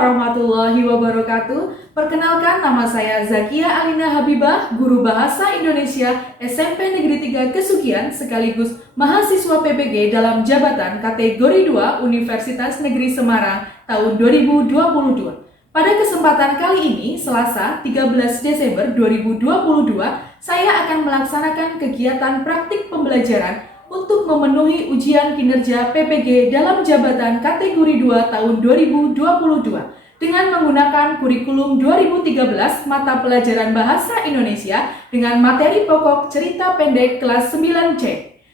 warahmatullahi wabarakatuh. Perkenalkan, nama saya Zakia Alina Habibah, Guru Bahasa Indonesia SMP Negeri 3 Kesugian sekaligus mahasiswa PPG dalam jabatan kategori 2 Universitas Negeri Semarang tahun 2022. Pada kesempatan kali ini, Selasa 13 Desember 2022, saya akan melaksanakan kegiatan praktik pembelajaran untuk memenuhi ujian kinerja PPG dalam jabatan kategori 2 tahun 2022 dengan menggunakan kurikulum 2013 mata pelajaran Bahasa Indonesia dengan materi pokok cerita pendek kelas 9C.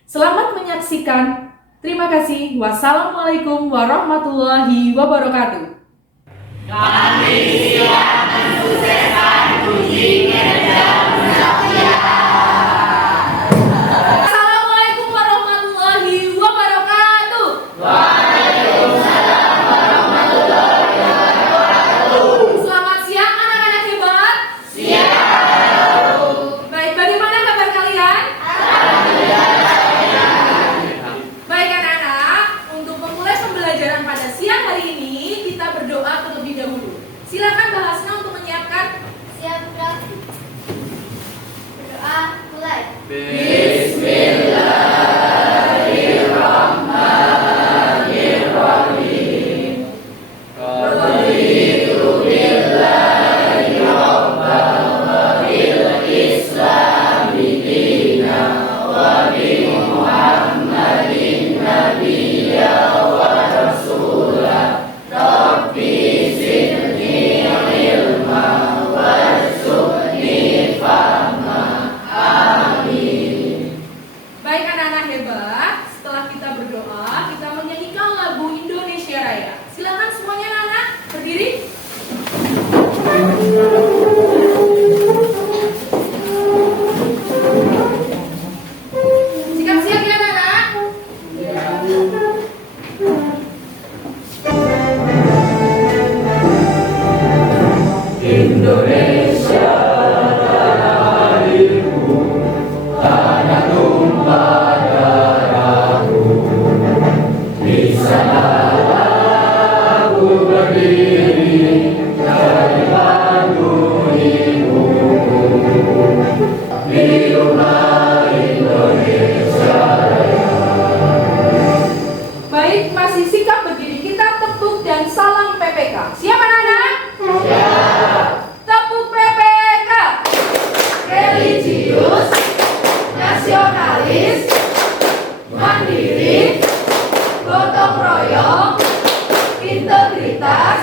Selamat menyaksikan. Terima kasih. Wassalamualaikum warahmatullahi wabarakatuh. Kami siap mensukseskan uji kinerja Zakia. Assalamualaikum warahmatullahi wabarakatuh. Waalaikumsalam warahmatullahi wabarakatuh. Selamat siang anak-anak hebat. Siap. Baik, bagaimana kabar kalian? Alhamdulillah. Baik anak-anak, untuk memulai pembelajaran pada siang hari ini, kita berdoa terlebih dahulu. Silakan bahasnya untuk menyiapkan. Siap, Prof. Berdoa, mulai. Bismillahirrahmanirrahim. Raditu billahi rabban wa bil islami dinan wa bi Muhammadin nabiyya wa rasulah. Rabbi zidni ilma warzuqni fahma. Amin. Baik anak-anak hebat, setelah kita berdoa, kita menyanyikan lagu Indonesia Raya. Silakan semuanya anak-anak berdiri. Siap-siap ya anak-anak. Indonesia tanah airku, tanah tumpah darahku. Di sanalah aku berdiri dari panggung ibuku. Hiduplah Indonesia Raya. Baik, masih sikap berdiri, kita tepuk dan salam PPK. Siap anak-anak? Siap. Tepuk PPK. Religius, nasionalis, mandiri, gotong royong, integritas,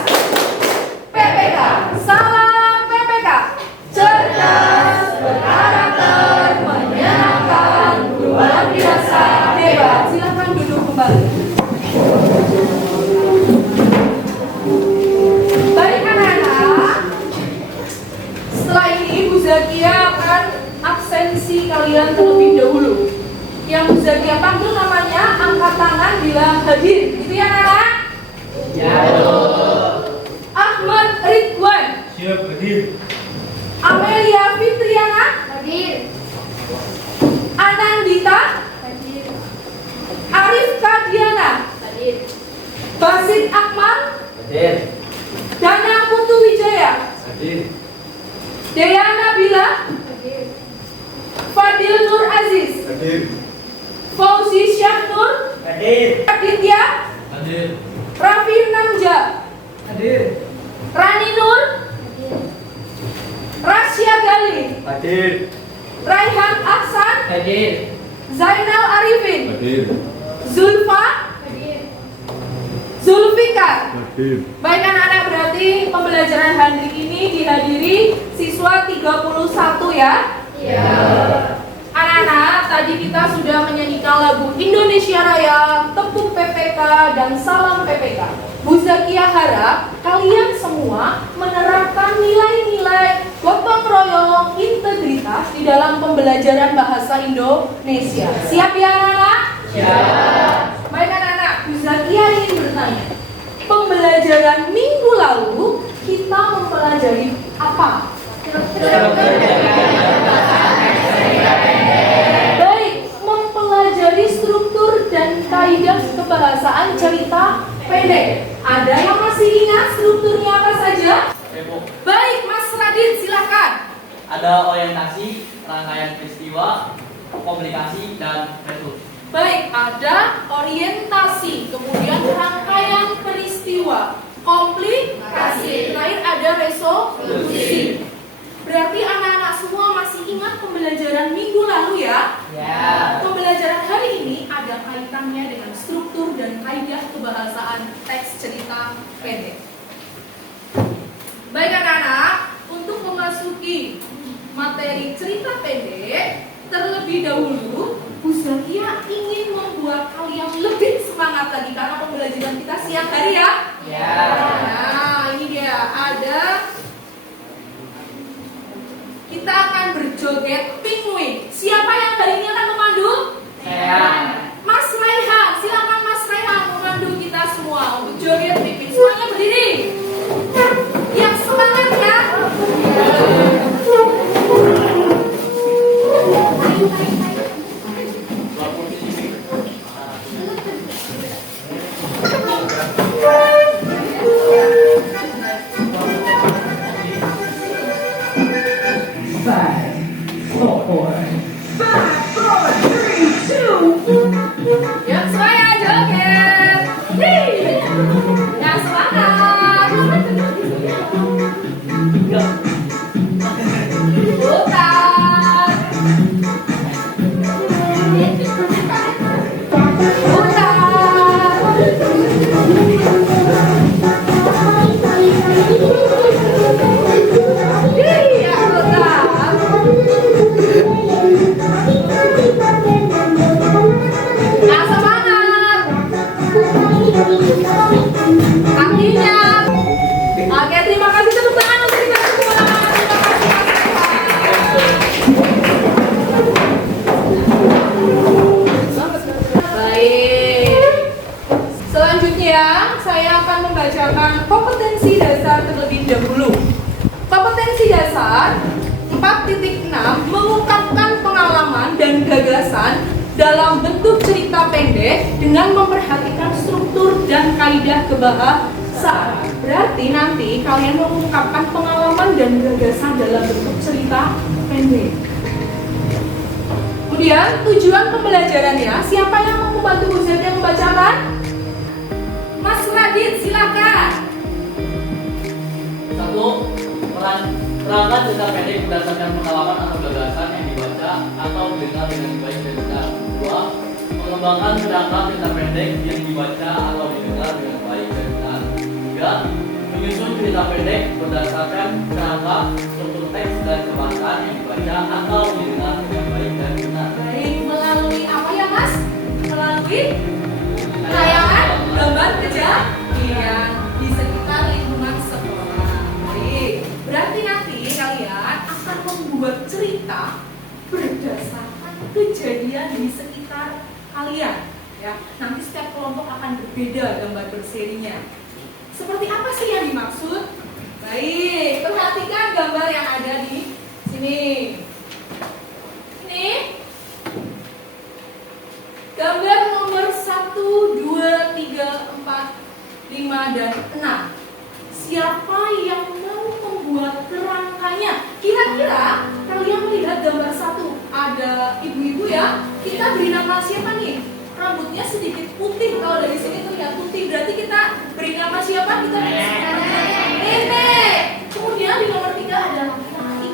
PPK. Salam PPK. Cerdas, berkarakter, menyenangkan, luar biasa, hebat. Silakan duduk kembali. Baik anak-anak, setelah ini Bu Zakia akan absensi kalian terlebih dahulu. Yang Bu Zakia panggil namanya angkat tangan bila hadir. Gitu ya anak-anak? Ya. Ahmad Ridwan, Siap, hadir. Amelia Fitriana, Hadir. Anandita, Hadir. Arif Kadiana, Hadir. Basit Akmal, Hadir. Dana Putu Wijaya, Hadir. Dea Nabila, Hadir. Fadil Nur Aziz, Hadir. Fauzi Syahnur, Hadir. Aditya, Hadir. Raffi Namja, Hadir. Rani Nur, Hadir. Rasya Gali, Hadir. Raihan Ahsan, Hadir. Zainal Arifin, Hadir. Zulfa, Hadir. Zulfikar. Hadir. Baik anak-anak, berarti pembelajaran hari ini dihadiri siswa 31 ya. Iya. Anak-anak, tadi kita sudah menyanyikan lagu Indonesia Raya, tepuk PPK, dan salam PPK. Bu Zakia harap kalian semua menerapkan nilai-nilai gotong royong, integritas di dalam pembelajaran bahasa Indonesia. Siap ya anak-anak? Siap. Baik anak-anak, Bu Zakia ingin bertanya, pembelajaran minggu lalu kita mempelajari apa? Baik, mempelajari struktur dan kaidah kebahasaan cerita pendek. Ada yang masih ingat strukturnya apa saja? Kepo. Baik, Mas Radit, silakan. Ada orientasi, rangkaian peristiwa, komunikasi, dan retur. Baik, ada orientasi, kemudian rangkaian peristiwa, komplikasi, terakhir ada resolusi. Berarti anak-anak semua masih ingat pembelajaran minggu lalu ya? Ya. Pembelajaran hari ini ada kaitannya dengan struktur dan kaidah kebahasaan teks cerita pendek. Baik anak-anak, untuk memasuki materi cerita pendek, terlebih dahulu Bu Zakia ingin membuat kalian lebih semangat lagi karena pembelajaran kita siang hari ya. Ya. Nah, ini dia ada. Kita akan berjoget penguin. Siapa yang hari ini akan memandu? Saya. Mas Raihan, silakan Mas Raihan memandu kita semua untuk joget penguin. Semuanya berdiri. Yang semangat ya. Yang semuanya joget. Yang semangat. Putar. Iya, putar. Yang semangat. Kakinya. Oke, terima kasih, tepuk tangan untuk kita semua. Terima kasih Mas Raihan. Baik. Selanjutnya saya akan membacakan kompetensi dasar terlebih dahulu. Kompetensi dasar 4.6 mengungkapkan pengalaman dan gagasan dalam bentuk cerita pendek dengan memperhatikan struktur dan kaidah kebahasaan. Berarti nanti kalian mengungkapkan pengalaman dan gagasan dalam bentuk cerita pendek. Kemudian tujuan pembelajarannya, siapa yang mau membantu Bu Zakia membacakan? Mas Radit, silakan. 1. Perangkat cerita pendek berdasarkan pengalaman atau gagasan yang dibaca atau dengar dengan baik dan benar. 2. Mengembangkan perangkat cerita pendek yang dibaca atau didengar dengan baik dan benar. 3. Menyusun cerita pendek berdasarkan kerangka, struktur teks dan kebahasaan yang dibaca atau didengar dengan baik dan benar. Baik, melalui apa ya Mas? Melalui tayangan gambar kejadian di sekitar lingkungan sekolah. Baik, berarti nanti kalian akan membuat cerita berdasarkan kejadian di sekitar kalian. Ya, nanti setiap kelompok akan berbeda gambar berserinya. Seperti apa sih yang dimaksud? Baik, perhatikan gambar yang ada di sini. Ini gambar nomor 1, 2, 3, 4, 5, dan 6. Siapa yang mau membuat kerangkanya? Kira-kira kalian melihat gambar 1, ada ibu-ibu ya. Kita beri nama siapa nih? Rambutnya sedikit putih, kalau dari sini terlihat putih. Berarti kita beri nama siapa? Kita beri nama Nenek. Kemudian di nomor 3 ada laki-laki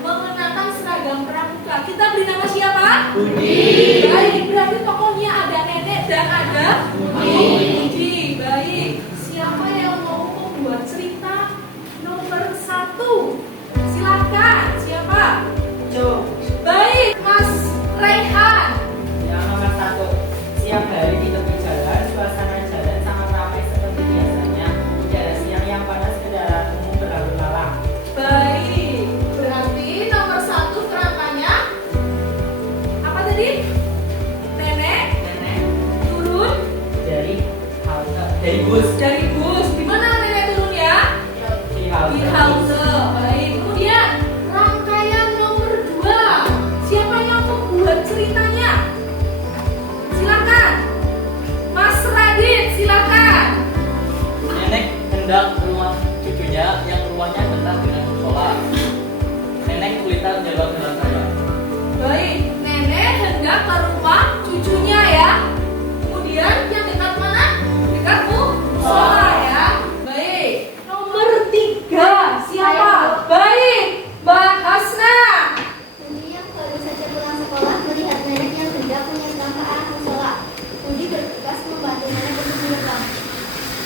mengenakan seragam pramuka. Kita beri nama siapa? Budi. Baik, berarti tokohnya ada Nenek dan ada Budi. Baik, siapa yang mau membuat cerita nomor 1? Silakan, siapa? Baik, Mas Raihan. Yang nomor 1, siang hari di tepi jalan, suasana jalan sangat ramai seperti biasanya. Tidak ada siang yang panas, kendaraan umum berlalu lalang. Baik, berarti nomor 1 kerangkanya apa tadi? Nenek turun Dari bus, dari bus. Di mana nenek turun ya? di Di halte. Baik, kemudian rangkaian nomor 2. Siapa yang membuat ceritanya? Silakan, Mas Radit, silakan. hendak ke rumah cucunya yang rumahnya dekat dengan musola. Nenek kesulitan menjawab dengan saya. Baik, nenek hendak ke rumah cucunya ya. Kemudian yang dekat mana? Dekat musola ya. Baik, nomor 3 siapa? Baik, Mbak Hasna. Budi yang baru saja pulang sekolah melihat nenek yang hendak menyeberang ke arah musola. Budi bertugas membantu nenek untuk menyeberang.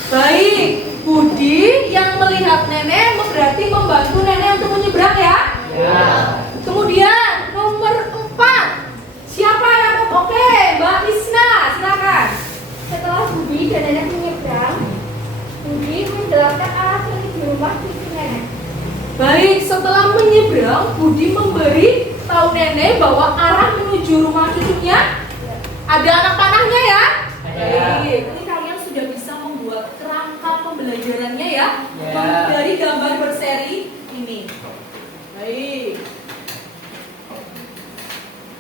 Baik, Budi yang melihat nenek berarti membantu nenek untuk menyeberang ya. Ya. Kemudian nomor 4 siapa yang oke, Mbak Isna, silakan. Setelah Budi dan nenek menyeberang, Budi menjelaskan arah menuju rumah cucu nenek. Baik, setelah menyeberang, Budi memberi tahu nenek bahwa arah menuju rumah cucunya ada anak panahnya ya. Ada. Baik, ini kalian sudah bisa membuat kerangka pembelajarannya ya, Ya. dari gambar berseri ini. Baik.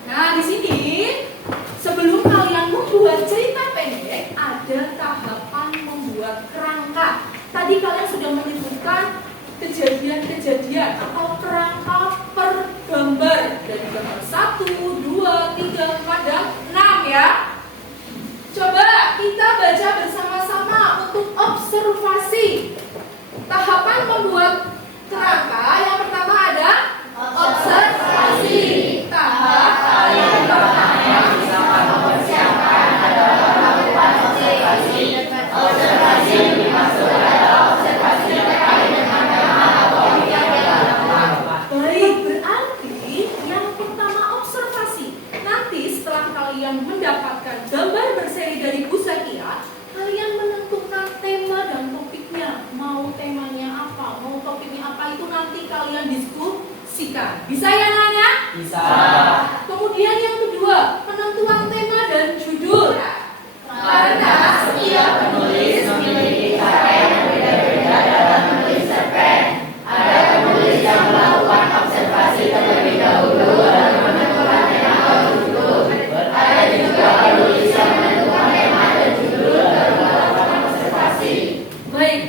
Nah, di sini sebelum kalian membuat cerita pendek, ada tahapan membuat kerangka. Tadi kalian sudah menyebutkan kejadian-kejadian atau kerangka per gambar dari gambar 1, 2, 3, 4, dan 6 ya. Coba kita baca bersama-sama untuk observasi. Tahapan membuat kerangka yang pertama ada observasi. Tahap yang pertama silakan mempersiapkan adalah melakukan observasi. Observasi dimaksud adalah observasi terkait dengan tema atau topik yang dilakukan. Baik, berarti yang pertama observasi. Nanti setelah kalian mendapatkan gambar berseri dari Bu Zakia, kalian menentukan tema dan topiknya. Mau temanya apa, mau topiknya apa, itu nanti kalian diskusikan. Bisa ya nanya? Bisa. Kemudian yang kedua, penentuan tema dan judul. Karena setiap penulis memiliki cara yang berbeda-beda dalam menulis cerpen. Ada penulis yang melakukan observasi terlebih dahulu lalu menentukan tema atau judul. Ada juga penulis yang menentukan tema dan judul lalu melakukan observasi. Baik,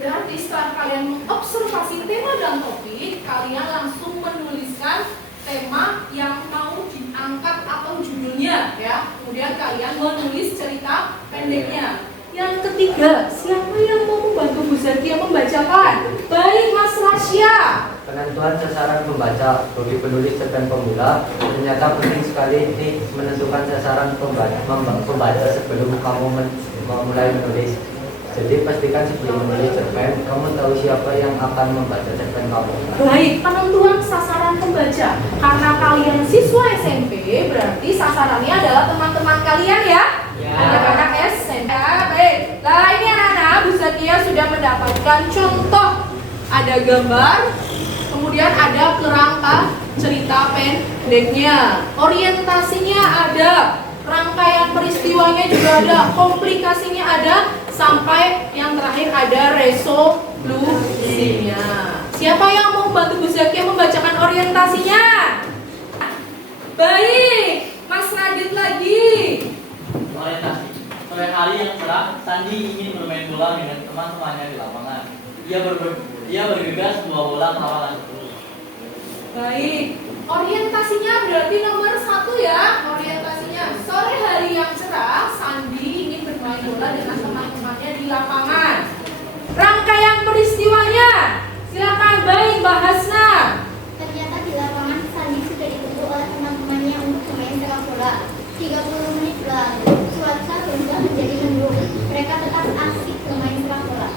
berarti setelah kalian mengobservasi tema dan topik, kalian langsung menuliskan tema yang mau diangkat atau judulnya ya. Kemudian kalian menulis cerita pendeknya. Yang ketiga, siapa yang mau membantu Bu Zakia membacakan? Baik, Mas Rasya. Penentuan sasaran pembaca bagi penulis cerpen pemula ternyata penting sekali ini menentukan sasaran pembaca sebelum kamu memulai menulis. Jadi pastikan sebelum menulis cerpen kamu tahu siapa yang akan membaca cerpen kamu. Baik, penentuan sasaran pembaca. Karena kalian siswa SMP, berarti sasarannya adalah teman-teman kalian ya. Ya. Anak-anak SMP. Baik. Nah, ini anak-anak Bu Zakia sudah mendapatkan contoh. Ada gambar, kemudian ada kerangka cerita pendeknya. Orientasinya ada, rangkaian peristiwanya juga ada, komplikasinya ada, sampai yang terakhir ada resolusinya. Siapa yang mau bantu Bu Zakia membacakan orientasinya? Baik, Mas Radit lagi. Orientasi. Sore hari yang cerah, Sandi ingin bermain bola dengan teman-temannya di lapangan. Ia bergegas membawa bola ke lapangan itu. Baik, orientasinya berarti nomor 1 ya. Orientasinya sore hari yang cerah, Sandi ingin bermain bola dengan teman-temannya di lapangan. Rangkaian peristiwanya, silakan. Baik, Mbak Hasna. Ternyata di lapangan Sandi sudah ditunggu oleh teman-temannya untuk bermain sepak bola. 30 menit berlalu, cuaca berubah menjadi mendung. Mereka tetap asik bermain sepak bola.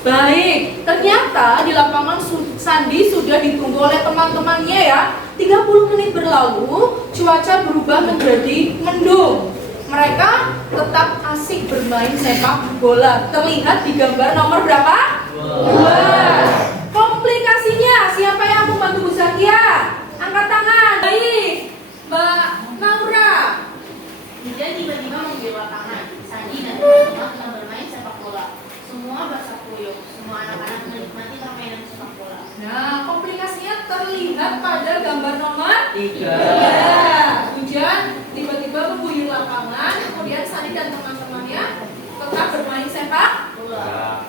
Baik, ternyata di lapangan Sandi sudah ditunggu oleh teman-temannya ya. 30 menit berlalu, cuaca berubah menjadi mendung. Mereka tetap asik bermain sepak bola. Terlihat di gambar nomor berapa? 2. Komplikasinya, siapa yang membantu Bu Zakia? Angkat tangan. Baik, Mbak Naura. Hujan tiba-tiba mengguyur lapangan. Sandi dan teman-teman sedang bermain sepak bola. Semua basah kuyup. Semua anak-anak menikmati permainan sepak bola. Nah, komplikasinya terlihat pada gambar nomor 3. Ya, hujan tiba-tiba mengguyur lapangan, kemudian Sandi dan teman-temannya tetap bermain sepak bola.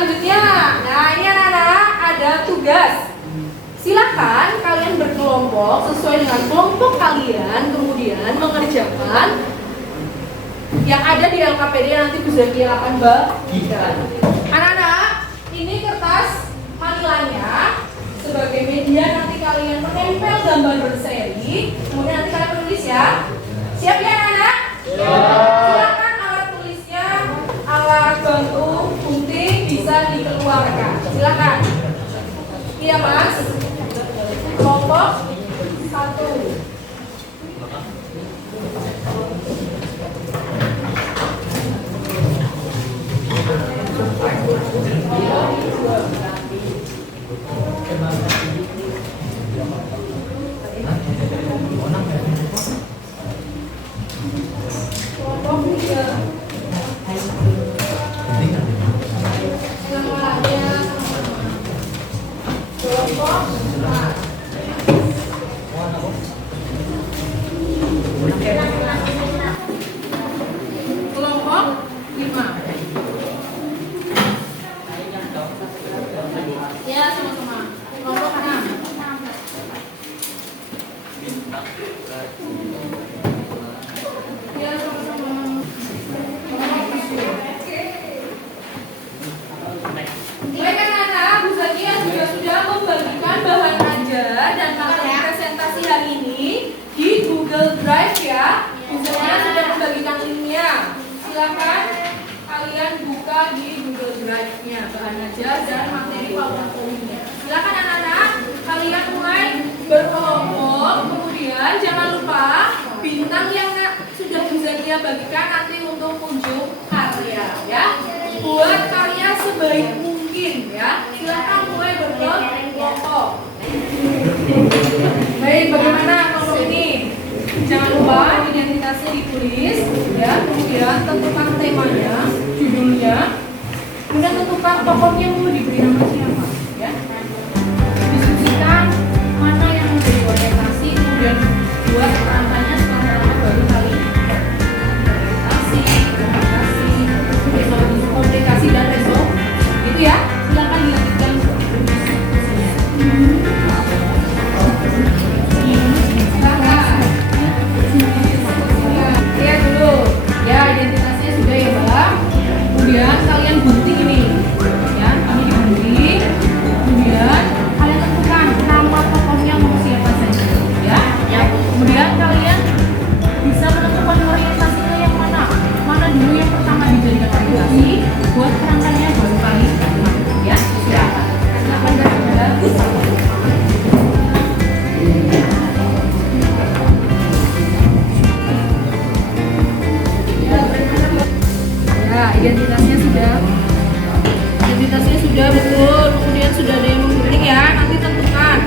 Selanjutnya, nah ini anak-anak ada tugas. Silakan kalian berkelompok sesuai dengan kelompok kalian, kemudian mengerjakan yang ada di LKPD yang nanti Bu Zakia akan bagikan. Anak-anak, ini kertas manilanya sebagai media nanti kalian menempel gambar berseri, kemudian nanti kalian menulis ya. Siap ya anak-anak? Silakan alat tulisnya, alat bantu, gunting bisa dikeluarkan. Silakan. Iya Mas. Kelompok 1. Kelompok 3. Semuanya kelompok 4. Kelompok 5. Ya, sama-sama. Kelompok 6. Ya, sama-sama. Baik anak-anak, Bu Zakia juga sudah membagikan bahan ajar dan materi presentasi hari ini di Google Drive ya. Bu Zakia sudah membagikan linknya. Silakan kalian buka di Google Drive-nya bahan ajar dan materi PowerPoint-nya. Silakan anak-anak, kalian mulai berkelompok. Kemudian jangan lupa bintang yang sudah Bu Zakia bagikan nanti untuk ujung karya ya. Buat karya sebaik mungkin ya. Silakan mulai berkelompok. Baik, bagaimana kelompok ini? Jangan lupa identitasnya ditulis ya. Kemudian tentukan temanya, judulnya. Kemudian tentukan tokohnya mau diberi nama siapa ya. Diskusikan mana yang menjadi orientasi, kemudian buat kerangkanya sekarang baru kali komunikasi dan resolusi itu ya. Silakan dilanjutkan. Lihat dulu ya, identitasnya sudah ya Mbak. Kemudian kalian gunting ini ya, ini digunting. Kemudian kalian tentukan nama tokohnya mau siapa saja ya. Kemudian kalian bisa menentukan orientasinya yang mana dulu yang pertama dijadikan orientasi buat kerangkanya baru kali ya. Silakan. Silakan ya, identitasnya sudah betul. Kemudian sudah ada yang menggunting ya. Nanti tentukan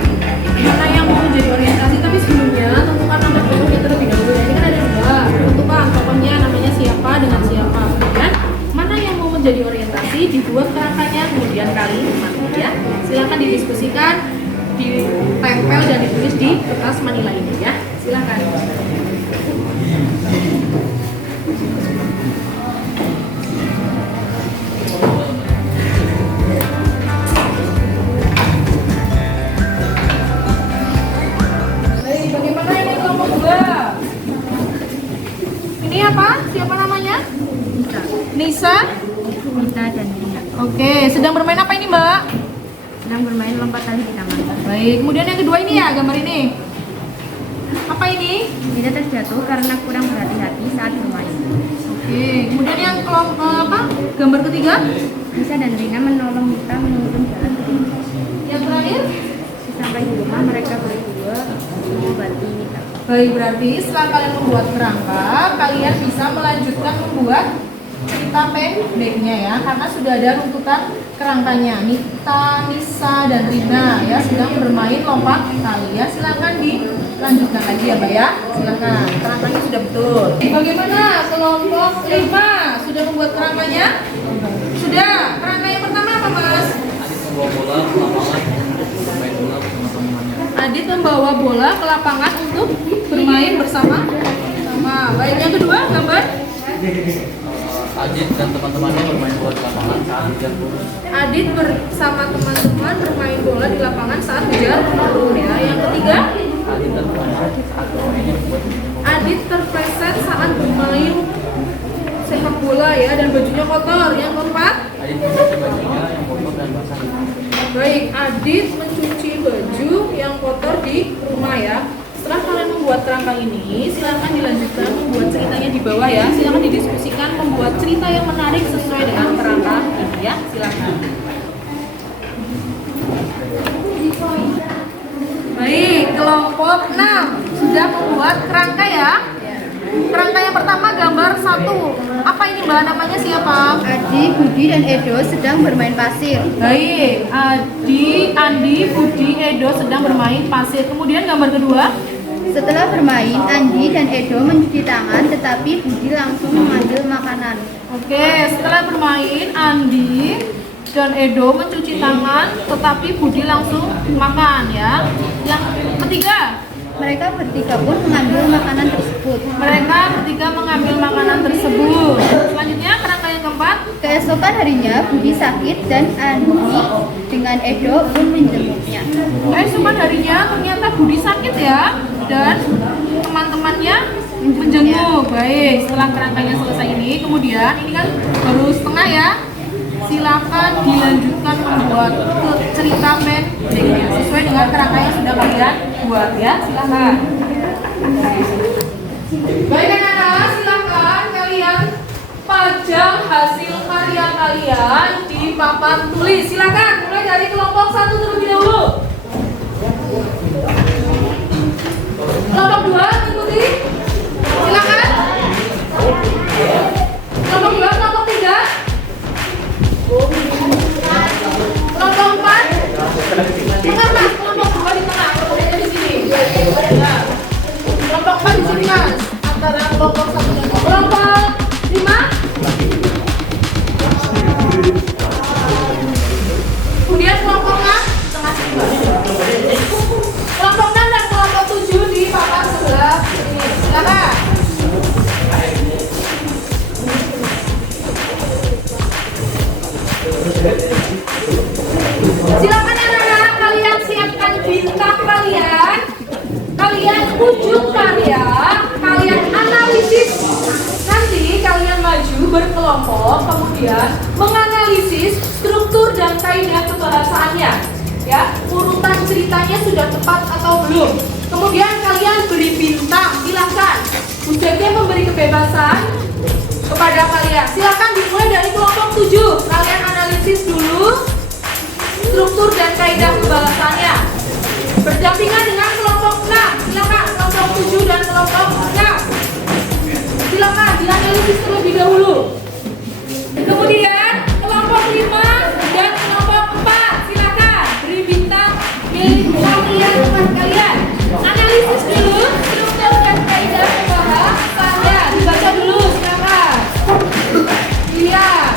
mana yang mau menjadi orientasi. Tapi sebelumnya tentukan nama tokohnya terlebih dahulu ya. Ini kan ada dua. Tentukan tokohnya namanya siapa dengan siapa. Kemudian mana yang mau menjadi orientasi dibuat kerangkanya kemudian kali ya. Silakan didiskusikan, ditempel dan ditulis di kertas manila ini ya. Silakan. Baik, bagaimana ini kelompok 2? Ini apa? Siapa namanya? Nisa. Nisa dan Dina Oke, sedang bermain apa ini Mbak? sedang bermain lompat tali di taman. Baik, kemudian yang kedua ini ya, gambar ini. Apa ini? Dina terjatuh karena kurang berhati-hati saat bermain. Oke, kemudian yang gambar ketiga? Nisa dan Rina menolong Mita menurun jalan ke rumah. Yang terakhir? Sampai di rumah mereka berdua mengobati Mita. Baik, berarti setelah kalian membuat kerangka, kalian bisa melanjutkan membuat cerita pendeknya ya, karena sudah ada runtutan kerangkanya. Nita, Nisa, dan Rina ya sedang bermain lompat tali ya. Silakan dilanjutkan lagi ya Mbak ya. Silakan, kerangkanya sudah betul. Bagaimana kelompok 5 sudah membuat kerangkanya? Sudah. Kerangka yang pertama apa Mas? Adit membawa bola ke lapangan untuk bermain bersama. Adit membawa bola ke lapangan untuk bermain bersama. Baik, yang kedua gambar? Adit dan teman-temannya bermain bola di lapangan saat hujan turun. Adit bersama teman-teman bermain bola di lapangan saat hujan turun ya. Yang ketiga, Adit dan teman-temannya saat bermain membuat Adit terpleset saat bermain sepak bola ya dan bajunya kotor. Yang keempat, Adit mencuci bajunya yang kotor dan basah. baik, Adit mencuci baju yang kotor di rumah ya. Setelah kalian membuat kerangka ini, silakan dilanjutkan membuat ceritanya di bawah ya. Silakan didiskusikan membuat cerita yang menarik sesuai dengan kerangka ini ya. Silakan. Baik, kelompok 6 sudah membuat kerangka ya. Kerangka yang pertama gambar 1. Apa ini Mbak? Namanya siapa? Adi, Budi, dan Edo sedang bermain pasir. Baik, Andi, Budi, Edo sedang bermain pasir. Kemudian gambar kedua. Setelah bermain, Andi dan Edo mencuci tangan, tetapi Budi langsung mengambil makanan. Oke, setelah bermain, Andi dan Edo mencuci tangan, tetapi Budi langsung makan ya. Yang ketiga, Mereka bertiga pun mengambil makanan tersebut. mereka bertiga mengambil makanan tersebut. Selanjutnya, kerangka yang keempat. Keesokan harinya, Budi sakit dan Andi dengan Edo pun menjenguknya. Keesokan harinya ternyata Budi sakit ya, dan teman-temannya menjenguk. Baik, setelah kerangkanya selesai ini, kemudian ini kan baru setengah ya. Silakan dilanjutkan membuat cerita pendeknya sesuai dengan kerangka yang sudah kalian buat ya. Silakan. Baik anak-anak, silakan kalian pajang hasil karya kalian di papan tulis. Silakan mulai dari kelompok 1 terlebih dahulu. Kelompok 2 ikuti. Silakan. Kelompok 2, kelompok 3. Kelompok 4. Tengah Mas, kelompok 2 di tengah, kelompok 3 di sini. Nah, kelompok 4 di sini Mas, antara kelompok 1 dan kelompok 5. Kemudian kelompok 6 tengah sini Mas. Kelompok 6 dan kelompok 7 di papan sebelah sini. Silakan. Silakan anak-anak, kalian siapkan bintang kalian. Kalian wujud karya, kalian analisis. Nanti kalian maju berkelompok, kemudian menganalisis struktur dan kaidah kebahasaannya. Ya, urutan ceritanya sudah tepat atau belum? Kemudian kalian beri bintang, silahkan. Bu Jaki memberi kebebasan kepada kalian. Silakan dimulai dari kelompok 7. Kalian analisis dulu struktur dan kaidah kebahasannya. Berdampingan dengan kelompok 6. Silakan kelompok 7 dan kelompok 6. Silakan dianalisis terlebih dahulu. Kemudian kelompok 5 dan kelompok 4. Silakan beri bintang milik kalian teman kalian. Analisis dulu struktur dan kaidah kebahasannya. Dibaca dulu, silakan. Lihat.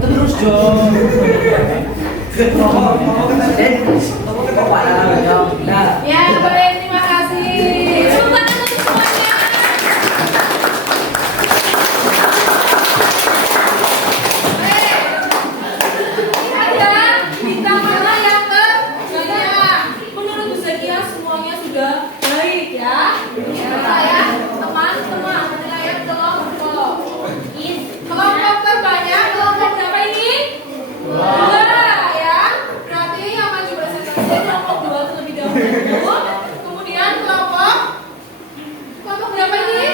Terus dong. Ya, baik, terima kasih. Tepuk tangan untuk semuanya. Lihat ya, bintang mana yang terbanyak. Menurut Bu Zakia semuanya sudah baik ya. Ya, teman-teman, penilaian kelompok. Kelompok terbanyak, kelompok berapa ini? Dua ya. Berarti yang maju presentasi kelompok 2 terlebih dahulu. Kemudian kelompok berapa ini?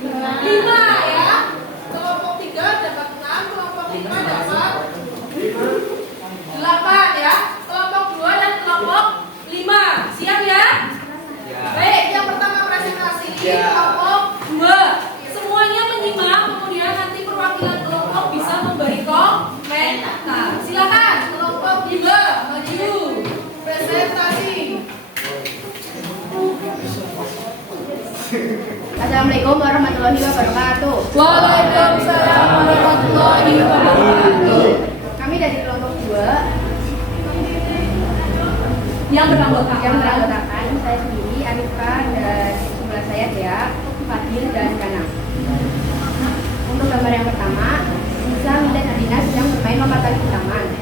5 ya. Kelompok 3 dapat 6, kelompok 5 dapat 8 ya. Kelompok 2 dan kelompok 5. Siap ya? Baik, yang pertama presentasi kelompok 2. Semuanya menyimak, kemudian nanti perwakilan kelompok bisa memberi komentar. Silakan kelompok 3 maju presentasi. Assalamualaikum warahmatullahi wabarakatuh. Waalaikumsalam warahmatullahi wabarakatuh. Kami dari kelompok 2 Yang beranggotakan saya sendiri, Arifa, dan sebelah saya Dea, Fadil, dan Kana. Untuk gambar yang pertama, Nisa, Minda, dan Dina sedang bermain lompatan di taman.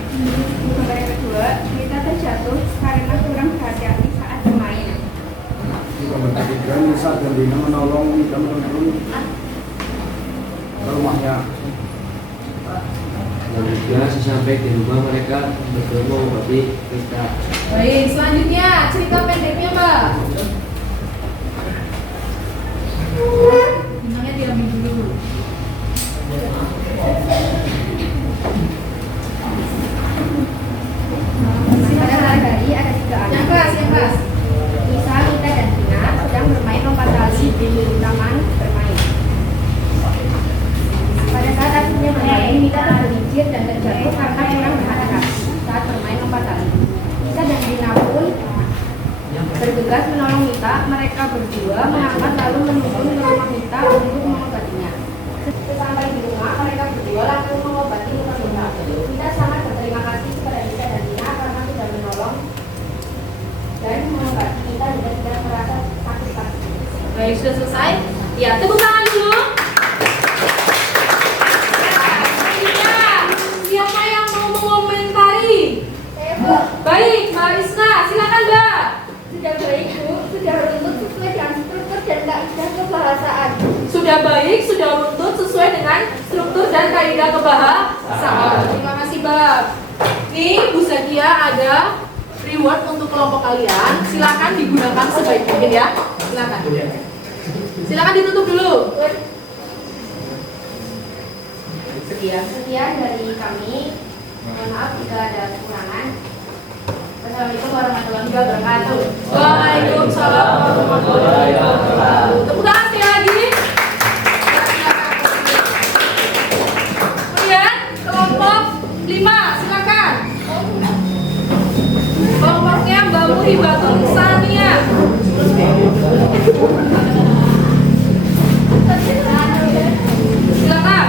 Untuk gambar yang kedua, kita terjatuh karena kurang berhati-hati saat bermain. Gambar ketiga, Nisa dan Dina menolong Minda menuju ke rumahnya. Dan juga sesampai di rumah mereka berdua mengobati kita. Baik, selanjutnya cerita pendeknya Mbak. Bintangnya diambil dulu. Pada malam hari ada 3 anak. Yang keras, yang keras. Nisa, Minda, dan Dina sedang bermain lompat tali di taman bermain. Pada saat akhirnya bermain, Minda tergelincir dan terjatuh karena kurang berhati-hati saat bermain lompat tali. Nisa dan Dina pun bergegas menolong Mita. Mereka berdua mengangkat lalu menuntun ke rumah Mita untuk mengobatinya. Sesampai di rumah, mereka berdua langsung mengobati luka Mita. Mita sangat berterima kasih kepada Nisa dan Dina karena sudah menolong dan mengobati Mita juga tidak merasa sakit-sakit. Baik, sudah selesai. Ya, tepuk tangan dulu. Ya, siapa yang mau mengomentari? Baik, Mbak Risna, silakan Mbak. Sudah baik Bu, sudah runtut sesuai dengan struktur dan kaidah kebahasaan. Sudah baik, sudah runtut sesuai dengan struktur dan kaidah kebahasaan. Terima kasih Mbak. Nih, Bu Zakia ada reward untuk kelompok kalian. Silakan digunakan sebaik mungkin ya. Silakan. Silakan ditutup dulu. Sekian dari kami. Mohon maaf jika ada kekurangan. Wassalamualaikum warahmatullahi wabarakatuh. Waalaikumsalam warahmatullahi wabarakatuh. Tepuk tangan sekali lagi. Kemudian kelompok 5, silakan. Kelompoknya Mbak Muhibatul Sania. Silakan.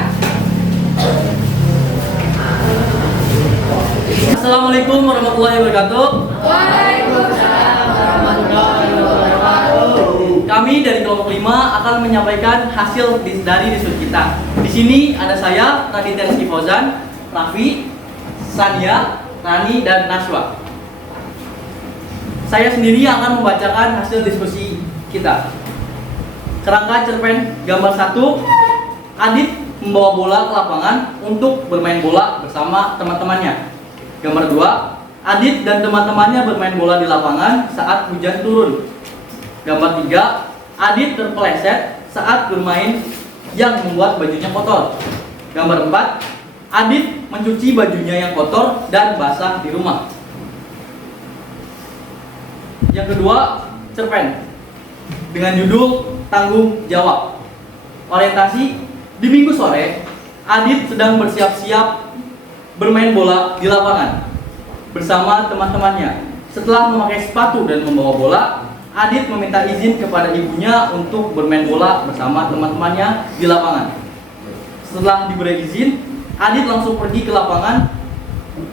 Assalamualaikum warahmatullahi wabarakatuh. Waalaikumsalam warahmatullahi wabarakatuh. Kami dari kelompok 5 akan menyampaikan hasil dari diskusi kita. Di sini ada saya, Raditya Rizky Fauzan, Raffi, Sania, Rani, dan Naswa. Saya sendiri akan membacakan hasil diskusi kita. Kerangka cerpen gambar 1, Adit membawa bola ke lapangan untuk bermain bola bersama teman-temannya. Gambar 2, Adit dan teman-temannya bermain bola di lapangan saat hujan turun. Gambar 3, Adit terpeleset saat bermain yang membuat bajunya kotor. Gambar 4, Adit mencuci bajunya yang kotor dan basah di rumah. Yang kedua, cerpen dengan judul Tanggung Jawab. Orientasi, di Minggu sore, Adit sedang bersiap-siap bermain bola di lapangan bersama teman-temannya. Setelah memakai sepatu dan membawa bola, Adit meminta izin kepada ibunya untuk bermain bola bersama teman-temannya di lapangan. Setelah diberi izin, Adit langsung pergi ke lapangan.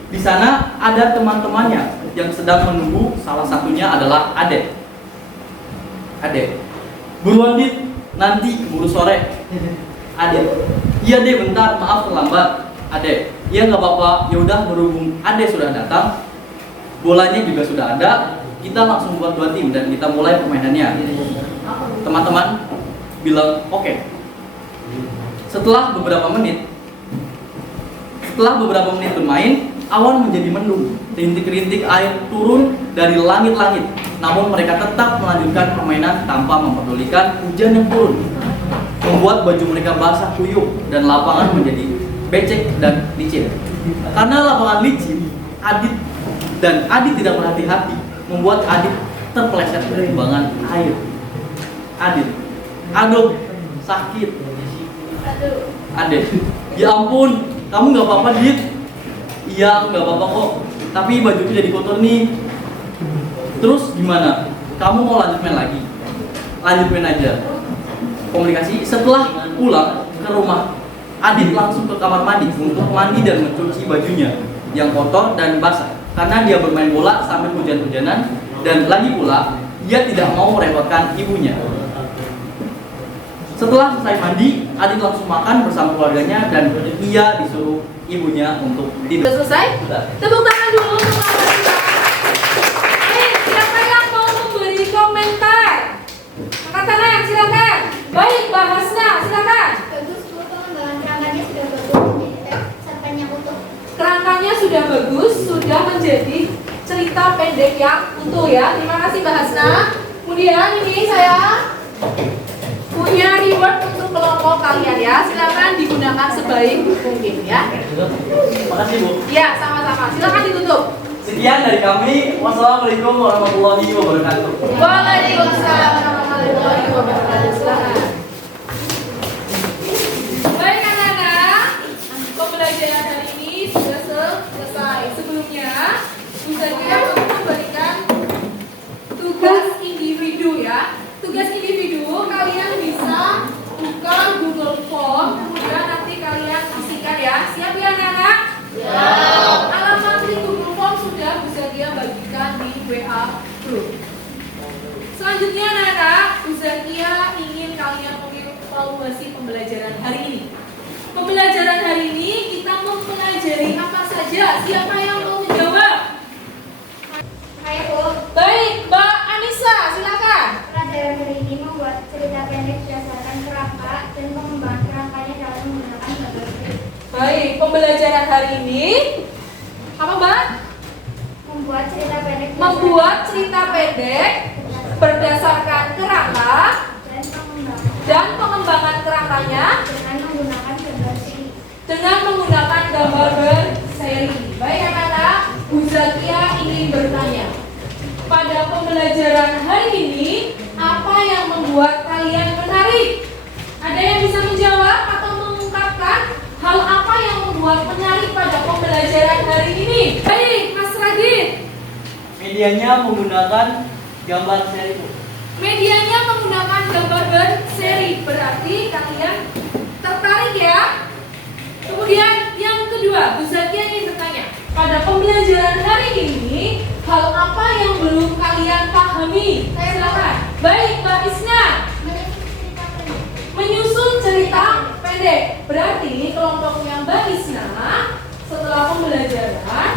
Di sana ada teman-temannya yang sedang menunggu, salah satunya adalah Ade. Ade, buruan Dit, nanti keburu sore. Ade, iya deh bentar, maaf terlambat. Ade, iya nggak apa-apa. Ya udah, berhubung Ade sudah datang, bolanya juga sudah ada, kita langsung buat 2 tim dan kita mulai permainannya. Teman-teman bilang oke. Setelah beberapa menit bermain, awan menjadi mendung, rintik-rintik air turun dari langit-langit. Namun mereka tetap melanjutkan permainan tanpa mempedulikan hujan yang turun, membuat baju mereka basah kuyup dan lapangan menjadi becek dan licin. Karena lapangan licin, Adit tidak berhati-hati, membuat Adit terpeleset dari kubangan air. Adit, aduh, sakit. Adit, ya ampun, kamu nggak apa-apa Dit? Iya, aku nggak apa-apa kok. Tapi bajuku jadi kotor nih. Terus gimana? Kamu mau lanjut main lagi? Lanjut main aja. Komunikasi. Setelah pulang ke rumah, Adit langsung ke kamar mandi untuk mandi dan mencuci bajunya yang kotor dan basah. Karena dia bermain bola sambil hujan-hujanan, dan lagi pula dia tidak mau merepotkan ibunya. Setelah selesai mandi, Adit langsung makan bersama keluarganya dan ia disuruh ibunya untuk tidur. Sudah selesai? Sudah. Tepuk tangan dulu untuk Mbak. Siapa yang mau memberi komentar? Angkat tangan, silakan. Baik, Mbak Hasna, silakan. Bagus Bu, pengembangan kerangkanya sudah bagus, jadi sampannya utuh. Kerangkanya sudah bagus, sudah menjadi cerita pendek yang utuh ya. Terima kasih Mbak Hasna. Kemudian ini saya punya reward untuk kelompok kalian ya. Silakan digunakan sebaik mungkin ya. Terima kasih Bu. Ya, sama-sama. Silakan ditutup. Sekian dari kami. Wassalamualaikum warahmatullahi wabarakatuh. Waalaikumsalam warahmatullahi wabarakatuh. Silakan. Baik anak-anak, pembelajaran hari ini sudah selesai. Sebelumnya, Bu Zakia memberikan tugas individu ya. Tugas individu kalian bisa buka Google Form, kemudian nanti kalian isikan ya. Siap ya anak-anak? Ya. Alamat di Google Form sudah Bu Zakia bagikan di WA group. Selanjutnya anak-anak, Bu Zakia ingin kalian mengevaluasi pembelajaran hari ini. Pembelajaran hari ini kita mempelajari apa saja? Siapa yang mau menjawab? Hai Bu, Baik, Mbak Anissa, silakan. pelajaran hari ini membuat cerita pendek berdasarkan kerangka dan pengembangan kerangkanya dalam menggunakan gambar script. Baik, pembelajaran hari ini apa Mbak? Membuat cerita pendek Membuat cerita pendek berdasarkan kerangka dan pengembangan kerangkanya dengan menggunakan gambar script. dengan menggunakan gambar berseri. Baik anak-anak, Bu Zakia ingin bertanya, pada pembelajaran hari ini apa yang membuat kalian menarik? Ada yang bisa menjawab atau mengungkapkan hal apa yang membuat menarik pada pembelajaran hari ini? Baik, Mas Radit. Medianya menggunakan gambar seri Bu. Medianya menggunakan gambar berseri, berarti kalian tertarik ya? Kemudian yang kedua, Bu Zakia ingin bertanya, pada pembelajaran hari ini hal apa yang belum kalian pahami? Silakan. Baik, Mbak Isna. Menyusun cerita pendek. Berarti kelompoknya Mbak Isna setelah pembelajaran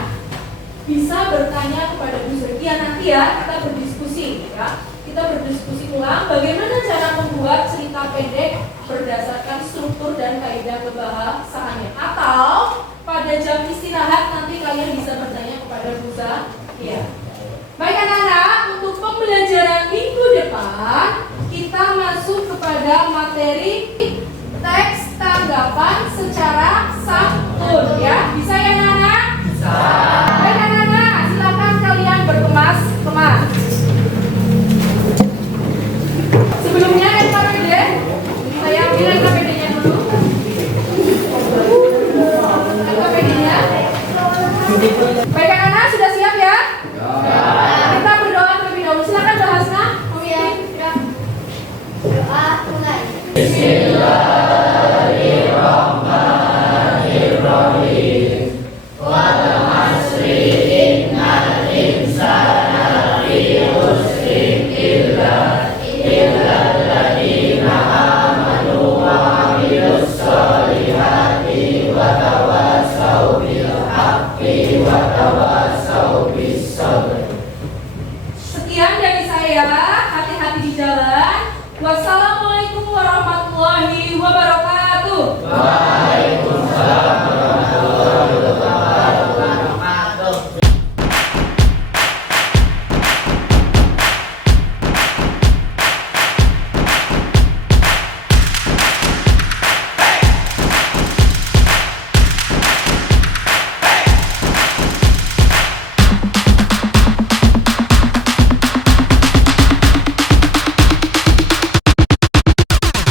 bisa bertanya kepada Bu Zakia nanti ya, kita berdiskusi ya. Kita berdiskusi ulang bagaimana cara membuat cerita pendek berdasarkan struktur dan kaidah kebahasaannya. Atau pada jam istirahat nanti kalian bisa bertanya kepada Bu Zakia. Baik anak-anak, untuk pembelajaran minggu depan kita masuk kepada materi teks tanggapan secara santun ya. Bisa ya anak-anak? Bisa. Baik anak-anak, silakan kalian berkemas-kemas. Sebelumnya NKPD, saya ambil NKPD-nya dulu. NKPD-nya. Baik anak-anak, sudah siap ya? Ya. Kita berdoa terlebih dahulu. Silakan Mbak Hasna. Waalaikumsalam.